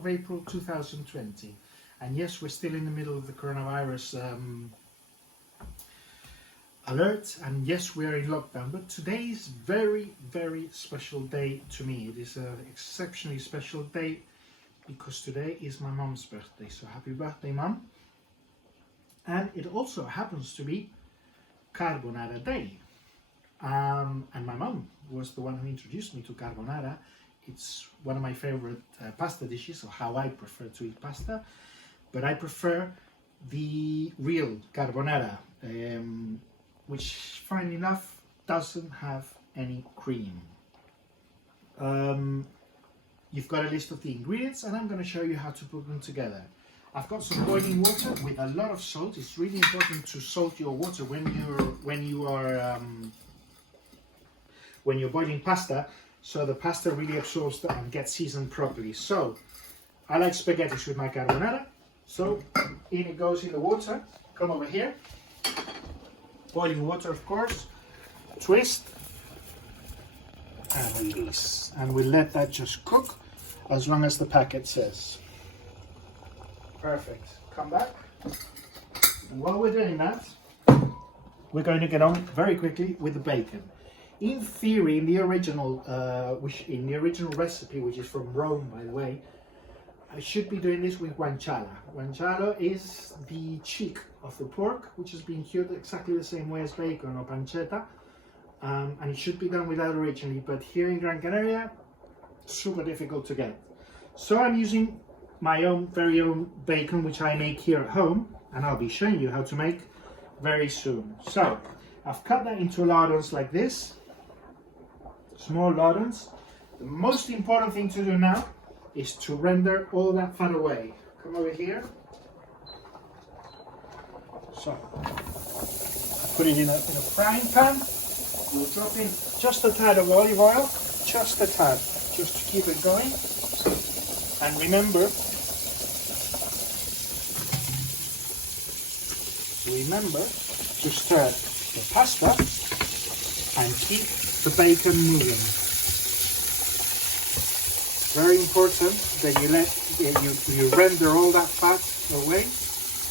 of April 2020. And yes, we're still in the middle of the coronavirus alert, and yes, we are in lockdown, but today is very, very special day to me. It is an exceptionally special day because today is my mom's birthday, so happy birthday, Mom. And it also happens to be Carbonara Day. And my mom was the one who introduced me to carbonara. It's one of my favorite pasta dishes, or how I prefer to eat pasta, but I prefer the real carbonara, which, funny enough, doesn't have any cream. You've got a list of the ingredients, and I'm going to show you how to put them together. I've got some boiling water with a lot of salt. It's really important to salt your water when you're boiling pasta, so the pasta really absorbs that and gets seasoned properly. So I like spaghetti with my carbonara, so in it goes in the water. Come over here, boiling water, of course, twist and release, and we'll let that just cook as long as the packet says. Perfect. Come back, and while we're doing that, we're going to get on very quickly with the bacon. In theory, in the original recipe, which is from Rome, by the way, I should be doing this with guanciale. Guanciale is the cheek of the pork, which has been cured exactly the same way as bacon or pancetta, and it should be done with that originally. But here in Gran Canaria, super difficult to get. So I'm using my very own bacon, which I make here at home, and I'll be showing you how to make very soon. So I've cut that into lardons like this. Small lardons. The most important thing to do now is to render all that fat away. Come over here. So put it in a frying pan. We'll drop in just a tad of olive oil, just a tad, just to keep it going. And remember to stir the pasta and keep the bacon moving. Very important that you render all that fat away,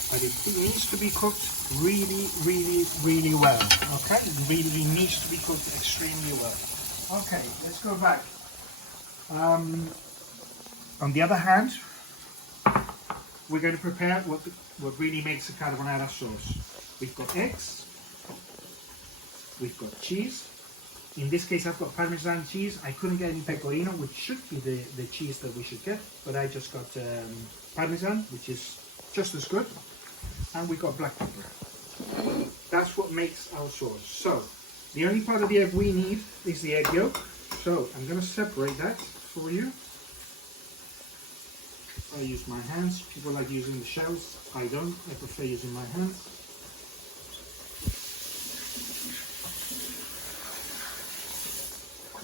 but it needs to be cooked really, really, really well. Okay, it really needs to be cooked extremely well. Okay, let's go back. On the other hand, we're going to prepare what really makes a carbonara sauce. We've got eggs, we've got cheese. In this case, I've got Parmesan cheese. I couldn't get any pecorino, which should be the cheese that we should get, but I just got Parmesan, which is just as good. And we got black pepper. That's what makes our sauce. So the only part of the egg we need is the egg yolk. So I'm going to separate that for you. I use my hands. People like using the shells. I don't. I prefer using my hands.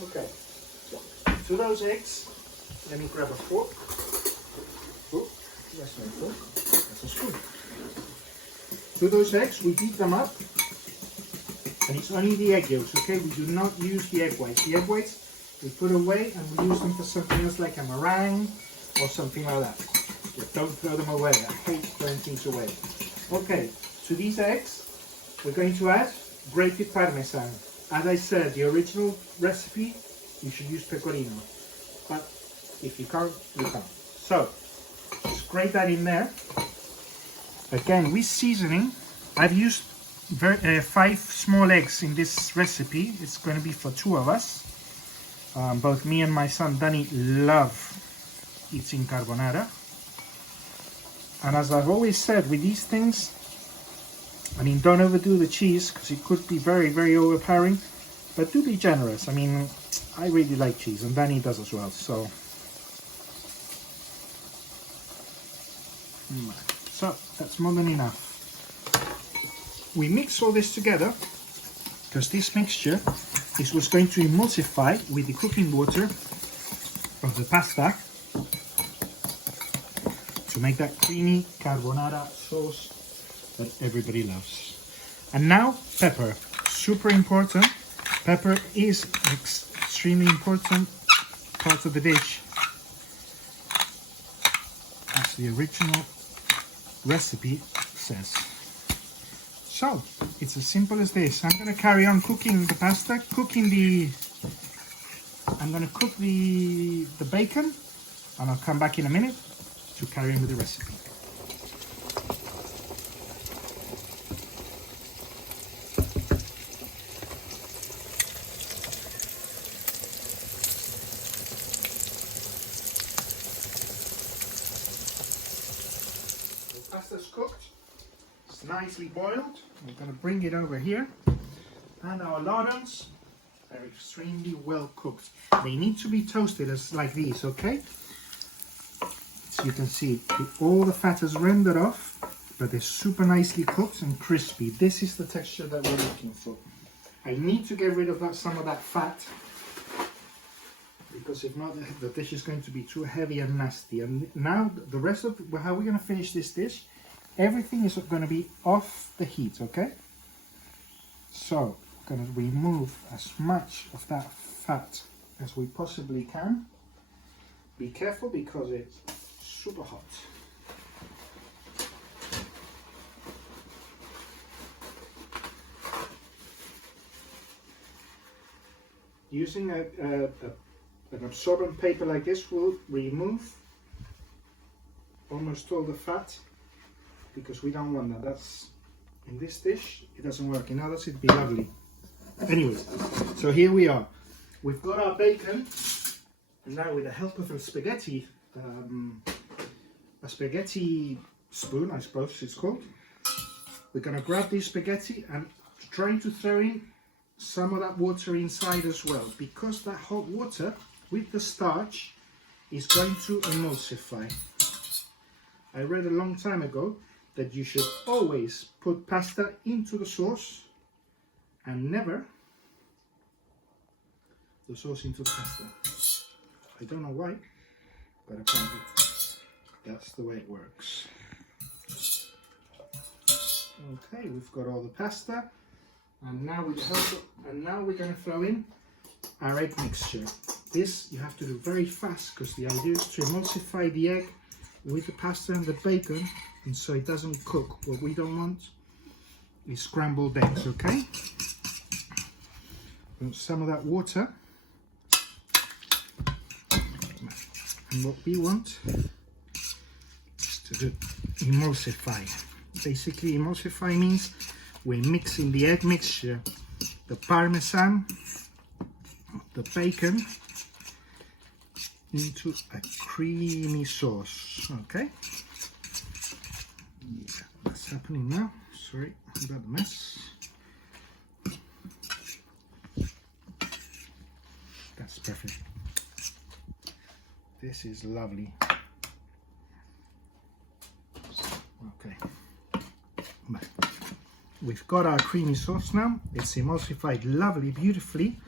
Okay, to those eggs, let me grab a fork. Oh, that's not a fork, that's a spoon. To those eggs, we beat them up, and it's only the egg yolks, okay? We do not use the egg whites. The egg whites we put away and we use them for something else like a meringue or something like that. But don't throw them away, I hate throwing things away. Okay, to these eggs, we're going to add grated Parmesan. As I said, the original recipe, you should use pecorino, but if you can't, you can't. So, just grate that in there. Again, with seasoning, I've used 5 small eggs in this recipe. It's going to be for 2 of us. Both me and my son Danny love eating carbonara. And as I've always said, with these things, I mean, don't overdo the cheese because it could be very, very overpowering, but do be generous. I mean, I really like cheese, and Danny does as well, so. So, that's more than enough. We mix all this together because this mixture is what's going to emulsify with the cooking water of the pasta to make that creamy carbonara sauce that everybody loves. And now pepper, super important. Pepper is extremely important part of the dish. as the original recipe says. So it's as simple as this. I'm going to carry on cooking the pasta, I'm going to cook the bacon, and I'll come back in a minute to carry on with the recipe. Pasta's cooked, it's nicely boiled. We're going to bring it over here, and our lardons are extremely well cooked. They need to be toasted like these, okay? So you can see all the fat is rendered off, but they're super nicely cooked and crispy. This is the texture that we're looking for. I need to get rid of some of that fat, because if not, the dish is going to be too heavy and nasty. And now the rest of how we're going to finish this dish, everything is going to be off the heat, okay? So we're going to remove as much of that fat as we possibly can. Be careful because it's super hot. Using an absorbent paper like this will remove almost all the fat, because we don't want that. That's in this dish, it doesn't work. In others, it'd be lovely. Anyway, so here we are. We've got our bacon, and now with the help of a spaghetti spoon, I suppose it's called, we're going to grab this spaghetti and trying to throw in some of that water inside as well, because that hot water with the starch is going to emulsify. I read a long time ago that you should always put pasta into the sauce and never the sauce into the pasta. I don't know why, but apparently that's the way it works. Okay, we've got all the pasta, and now we're going to throw in our egg mixture. This you have to do very fast, because the idea is to emulsify the egg with the pasta and the bacon, and so it doesn't cook. What we don't want is scrambled eggs, okay? And some of that water, and what we want is to emulsify. Basically, emulsify means we're mixing the egg mixture, the parmesan, the bacon, into a creamy sauce, okay? Yeah, that's happening now. Sorry about the mess. That's perfect. This is lovely. Okay. We've got our creamy sauce now. It's emulsified lovely, beautifully.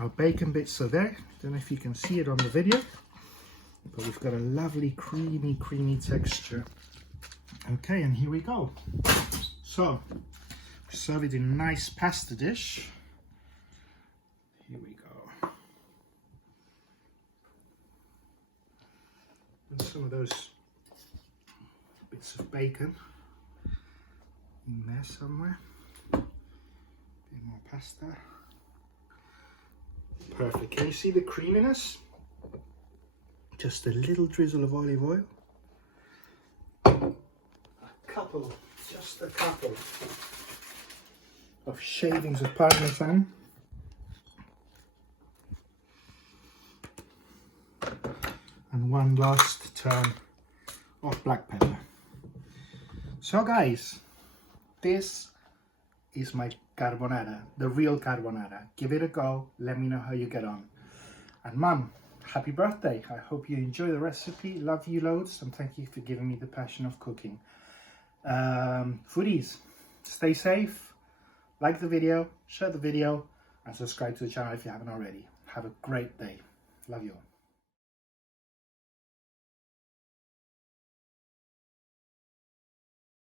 Our bacon bits are there. Don't know if you can see it on the video, but we've got a lovely creamy texture. Okay, and here we go. So serve it in a nice pasta dish. Here we go. And some of those bits of bacon in there somewhere. A bit more pasta. Perfect. Can you see the creaminess? Just a little drizzle of olive oil. Just a couple of shavings of parmesan. And one last turn of black pepper. So guys, this is my carbonara, the real carbonara. Give it a go, let me know how you get on. And Mum, happy birthday. I hope you enjoy the recipe. Love you loads, and thank you for giving me the passion of cooking. Foodies, stay safe, like the video, share the video, and subscribe to the channel if you haven't already. Have a great day. Love you all.